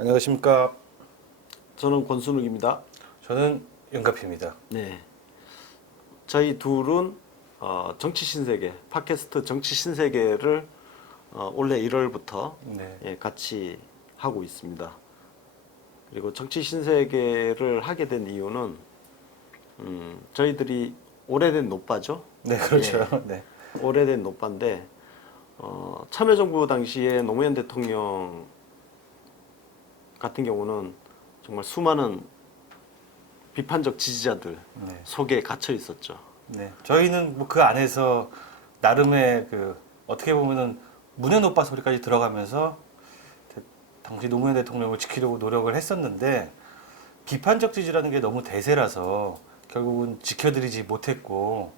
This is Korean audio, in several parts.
안녕하십니까. 저는 권순욱입니다. 저는 윤갑입니다. 네. 저희 둘은 정치 신세계, 팟캐스트 정치 신세계를 올해 1월부터 네. 같이 하고 있습니다. 그리고 정치 신세계를 하게 된 이유는 저희들이 오래된 노빠죠. 네, 그렇죠. 네. 오래된 노빠인데 참여정부 당시에 노무현 대통령 같은 경우는 정말 수많은 비판적 지지자들 네. 속에 갇혀 있었죠. 네. 저희는 뭐 그 안에서 나름의 그 어떻게 보면은 문의 높아 소리까지 들어가면서 당시 노무현 대통령을 지키려고 노력을 했었는데 비판적 지지라는 게 너무 대세라서 결국은 지켜드리지 못했고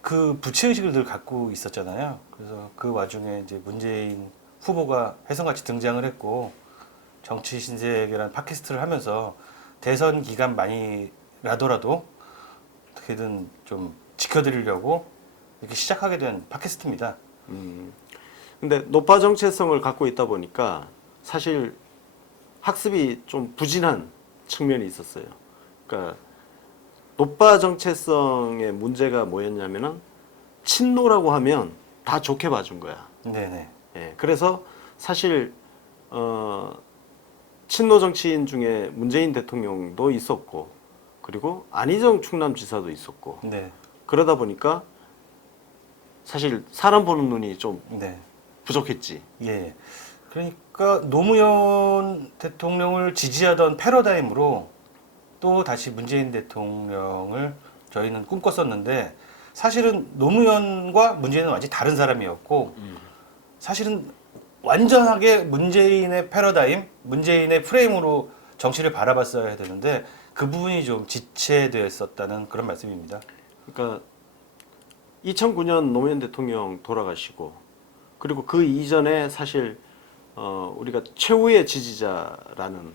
그 부채의식을 늘 갖고 있었잖아요. 그래서 그 와중에 이제 문재인 후보가 혜성같이 등장을 했고 정치 신세계라는 팟캐스트를 하면서 대선 기간만이라더라도 어떻게든 좀 지켜드리려고 이렇게 시작하게 된 팟캐스트입니다. 근데 노빠 정체성을 갖고 있다 보니까 사실 학습이 좀 부진한 측면이 있었어요. 그러니까 노빠 정체성의 문제가 뭐였냐면은 친노라고 하면 다 좋게 봐준 거야. 네네. 예, 그래서 사실 친노 정치인 중에 문재인 대통령도 있었고, 그리고 안희정 충남지사도 있었고, 네. 그러다 보니까 사실 사람 보는 눈이 좀 네. 부족했지. 예. 그러니까 노무현 대통령을 지지하던 패러다임으로 또 다시 문재인 대통령을 저희는 꿈꿨었는데 사실은 노무현과 문재인은 완전히 다른 사람이었고 사실은 완전하게 문재인의 패러다임, 문재인의 프레임으로 정치를 바라봤어야 되는데 그 부분이 좀 지체되었었다는 그런 말씀입니다. 그러니까 2009년 노무현 대통령 돌아가시고, 그리고 그 이전에 사실 우리가 최후의 지지자라는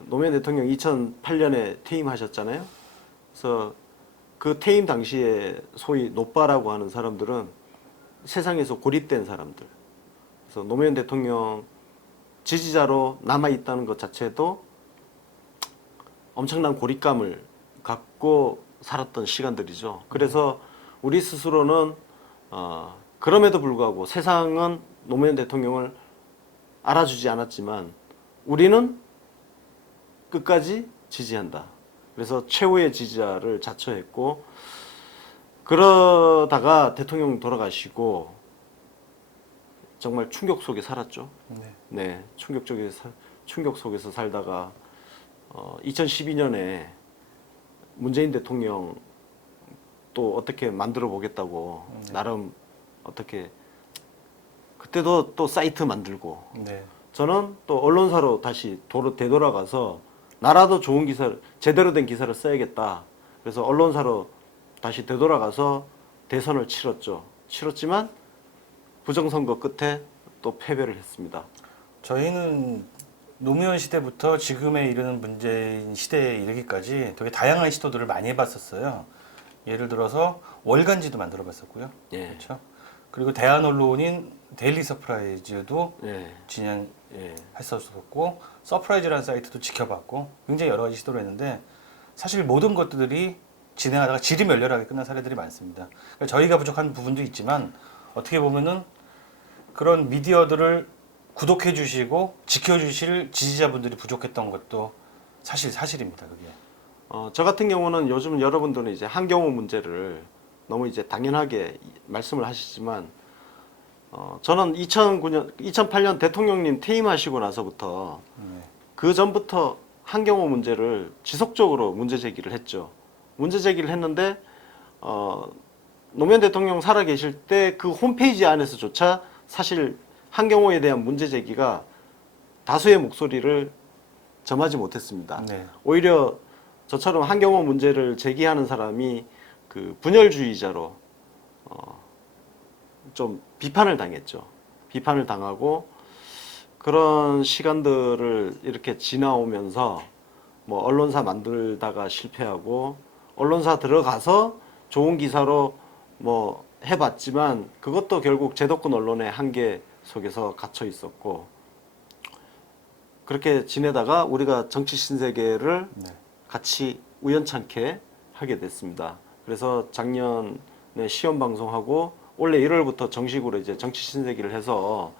노무현 대통령 2008년에 퇴임하셨잖아요. 그래서 그 퇴임 당시에 소위 노빠라고 하는 사람들은 세상에서 고립된 사람들. 그래서 노무현 대통령 지지자로 남아 있다는 것 자체도 엄청난 고립감을 갖고 살았던 시간들이죠. 그래서 우리 스스로는 그럼에도 불구하고 세상은 노무현 대통령을 알아주지 않았지만 우리는 끝까지 지지한다. 그래서 최후의 지지자를 자처했고, 그러다가 대통령 돌아가시고 정말 충격 속에 살았죠. 네. 네, 충격 속에서 살다가 2012년에 문재인 대통령 또 어떻게 만들어 보겠다고 나름 어떻게 그때도 또 사이트 만들고, 네. 저는 또 언론사로 다시 되돌아가서 나라도 좋은 기사를, 제대로 된 기사를 써야겠다. 그래서 언론사로 다시 되돌아가서 대선을 치렀지만 부정선거 끝에 또 패배를 했습니다. 저희는 노무현 시대부터 지금에 이르는 문재인 시대에 이르기까지 되게 다양한 시도들을 많이 해봤었어요. 예를 들어서 월간지도 만들어봤었고요. 예. 그렇죠. 그리고 대한 언론인 데일리 서프라이즈도 예. 했었고 서프라이즈라는 사이트도 지켜봤고 굉장히 여러 가지 시도를 했는데 사실 모든 것들이 진행하다가 질이 멸렬하게 끝난 사례들이 많습니다. 그러니까 저희가 부족한 부분도 있지만 어떻게 보면은 그런 미디어들을 구독해 주시고 지켜 주실 지지자분들이 부족했던 것도 사실입니다. 그게. 저 같은 경우는 요즘 여러분들은 이제 한경호 문제를 너무 이제 당연하게 말씀을 하시지만, 저는 2008년 대통령님 퇴임하시고 나서부터 그 전부터 한경호 문제를 지속적으로 문제 제기를 했죠. 문제 제기를 했는데 노무현 대통령 살아 계실 때 그 홈페이지 안에서조차 사실 한경호에 대한 문제 제기가 다수의 목소리를 점하지 못했습니다. 네. 오히려 저처럼 한경호 문제를 제기하는 사람이 그 분열주의자로 좀 비판을 당했죠. 비판을 당하고 그런 시간들을 이렇게 지나오면서 뭐 언론사 만들다가 실패하고 언론사 들어가서 좋은 기사로 뭐 해봤지만 그것도 결국 제도권 언론의 한계 속에서 갇혀 있었고, 그렇게 지내다가 우리가 정치 신세계를 네. 같이 우연찮게 하게 됐습니다. 그래서 작년에 시험 방송하고 올해 1월부터 정식으로 이제 정치 신세계를 해서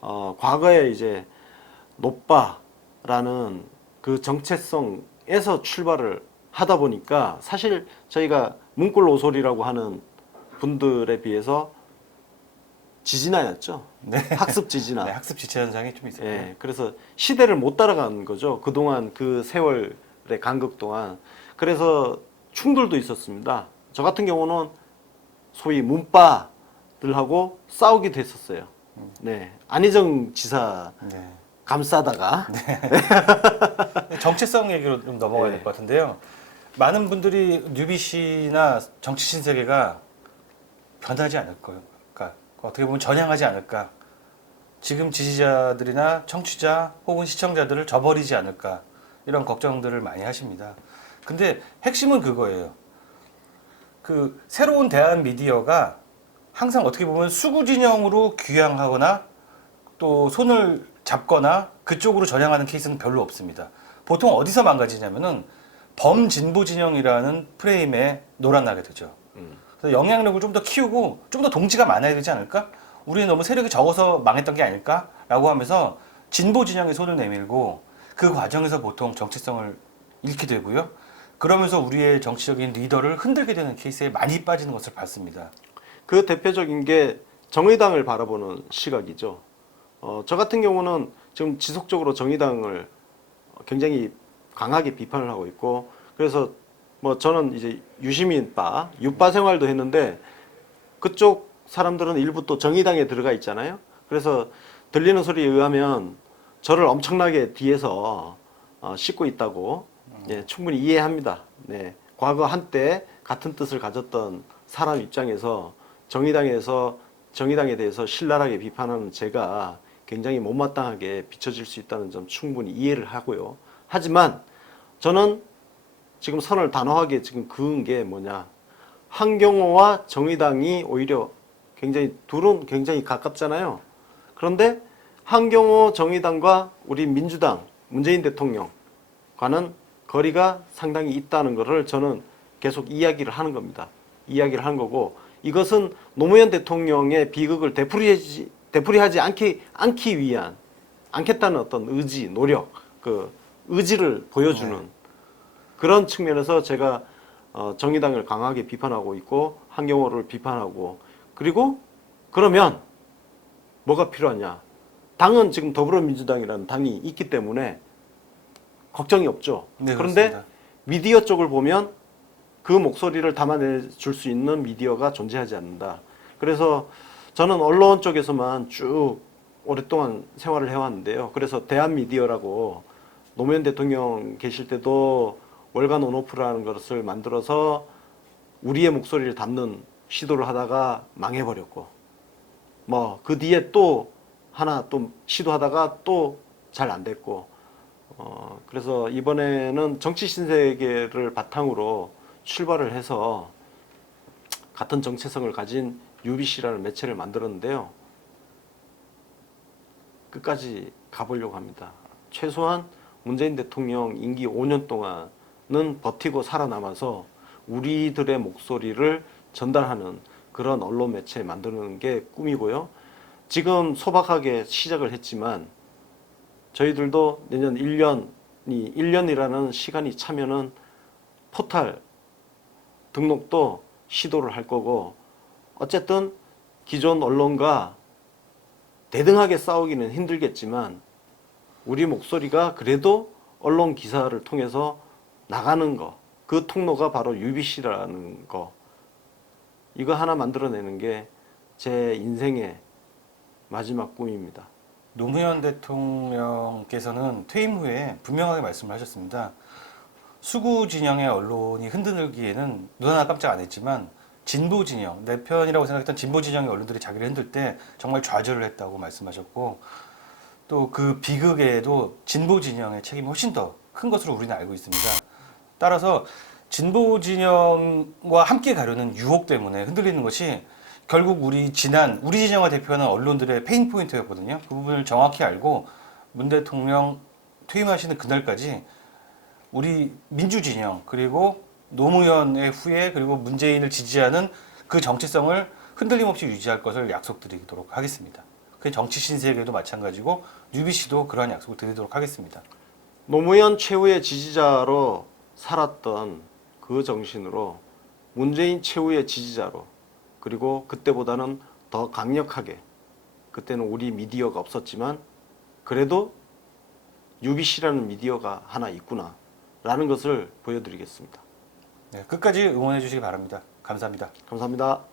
과거에 이제 노빠라는 그 정체성에서 출발을 하다 보니까 사실 저희가 문골 오솔이라고 하는 분들에 비해서 지지나였죠. 네. 학습 지지나. 네, 학습 지체 현상이 좀 있어요. 예, 그래서 시대를 못 따라간 거죠. 그동안 그 세월의 간극 동안. 그래서 충돌도 있었습니다. 저 같은 경우는 소위 문빠들하고 싸우기도 했었어요. 네. 안희정 지사 네. 감싸다가. 정체성 얘기로 좀 넘어가야 네. 될 것 같은데요. 많은 분들이 뉴비씨나 정치 신세계가 변하지 않을 거예요. 그러니까 어떻게 보면 전향하지 않을까. 지금 지지자들이나 청취자 혹은 시청자들을 저버리지 않을까. 이런 걱정들을 많이 하십니다. 근데 핵심은 그거예요. 그 새로운 대한 미디어가 항상 어떻게 보면 수구 진영으로 귀향하거나 또 손을 잡거나 그쪽으로 전향하는 케이스는 별로 없습니다. 보통 어디서 망가지냐면은 범진보 진영이라는 프레임에 놀아나게 되죠. 그래서 영향력을 좀 더 키우고 좀 더 동지가 많아야 되지 않을까? 우리는 너무 세력이 적어서 망했던 게 아닐까? 라고 하면서 진보 진영에 손을 내밀고 그 과정에서 보통 정체성을 잃게 되고요. 그러면서 우리의 정치적인 리더를 흔들게 되는 케이스에 많이 빠지는 것을 봤습니다. 그 대표적인 게 정의당을 바라보는 시각이죠. 저 같은 경우는 지금 지속적으로 정의당을 굉장히 강하게 비판을 하고 있고, 그래서 뭐 저는 이제 유시민바, 유바 생활도 했는데 그쪽 사람들은 일부 또 정의당에 들어가 있잖아요. 그래서 들리는 소리에 의하면 저를 엄청나게 뒤에서 싣고 있다고 예, 충분히 이해합니다. 네, 과거 한때 같은 뜻을 가졌던 사람 입장에서 정의당에 대해서 신랄하게 비판하는 제가 굉장히 못마땅하게 비춰질 수 있다는 점 충분히 이해를 하고요. 하지만 저는 지금 선을 단호하게 지금 그은 게 뭐냐. 한경호와 정의당이 오히려 둘은 굉장히 가깝잖아요. 그런데 한경호 정의당과 우리 민주당, 문재인 대통령과는 거리가 상당히 있다는 것을 저는 계속 이야기를 하는 겁니다. 이야기를 하는 거고, 이것은 노무현 대통령의 비극을 되풀이하지 않기 위한, 않겠다는 어떤 의지, 노력, 그 의지를 보여주는 그런 측면에서 제가 정의당을 강하게 비판하고 있고, 한경호를 비판하고, 그리고 그러면 뭐가 필요하냐. 당은 지금 더불어민주당이라는 당이 있기 때문에 걱정이 없죠. 네, 그런데 그렇습니다. 미디어 쪽을 보면 그 목소리를 담아내줄 수 있는 미디어가 존재하지 않는다. 그래서 저는 언론 쪽에서만 쭉 오랫동안 생활을 해왔는데요. 그래서 대한미디어라고 노무현 대통령 계실 때도 월간 온오프라는 것을 만들어서 우리의 목소리를 담는 시도를 하다가 망해버렸고, 뭐 그 뒤에 또 하나 또 시도하다가 또 잘 안 됐고, 그래서 이번에는 정치 신세계를 바탕으로 출발을 해서 같은 정체성을 가진 UBC라는 매체를 만들었는데요. 끝까지 가보려고 합니다. 최소한 문재인 대통령 임기 5년 동안은 버티고 살아남아서 우리들의 목소리를 전달하는 그런 언론 매체 만드는 게 꿈이고요. 지금 소박하게 시작을 했지만 저희들도 내년 1년이라는 시간이 차면은 포탈 등록도 시도를 할 거고, 어쨌든 기존 언론과 대등하게 싸우기는 힘들겠지만 우리 목소리가 그래도 언론 기사를 통해서 나가는 거, 그 통로가 바로 UBC라는 거, 이거 하나 만들어내는 게 제 인생의 마지막 꿈입니다. 노무현 대통령께서는 퇴임 후에 분명하게 말씀을 하셨습니다. 수구 진영의 언론이 흔들기에는 눈 하나 깜짝 안 했지만 진보 진영, 내 편이라고 생각했던 진보 진영의 언론들이 자기를 흔들 때 정말 좌절을 했다고 말씀하셨고, 또 그 비극에도 진보 진영의 책임이 훨씬 더 큰 것으로 우리는 알고 있습니다. 따라서 진보 진영과 함께 가려는 유혹 때문에 흔들리는 것이 결국 우리 진영을 대표하는 언론들의 페인 포인트였거든요. 그 부분을 정확히 알고 문 대통령 퇴임하시는 그날까지 우리 민주진영 그리고 노무현의 후예 그리고 문재인을 지지하는 그 정체성을 흔들림 없이 유지할 것을 약속드리도록 하겠습니다. 그 정치 신세계도 마찬가지고 UBC도 그러한 약속을 드리도록 하겠습니다. 노무현 최후의 지지자로 살았던 그 정신으로 문재인 최후의 지지자로, 그리고 그때보다는 더 강력하게, 그때는 우리 미디어가 없었지만 그래도 UBC라는 미디어가 하나 있구나 라는 것을 보여드리겠습니다. 네, 끝까지 응원해 주시기 바랍니다. 감사합니다. 감사합니다.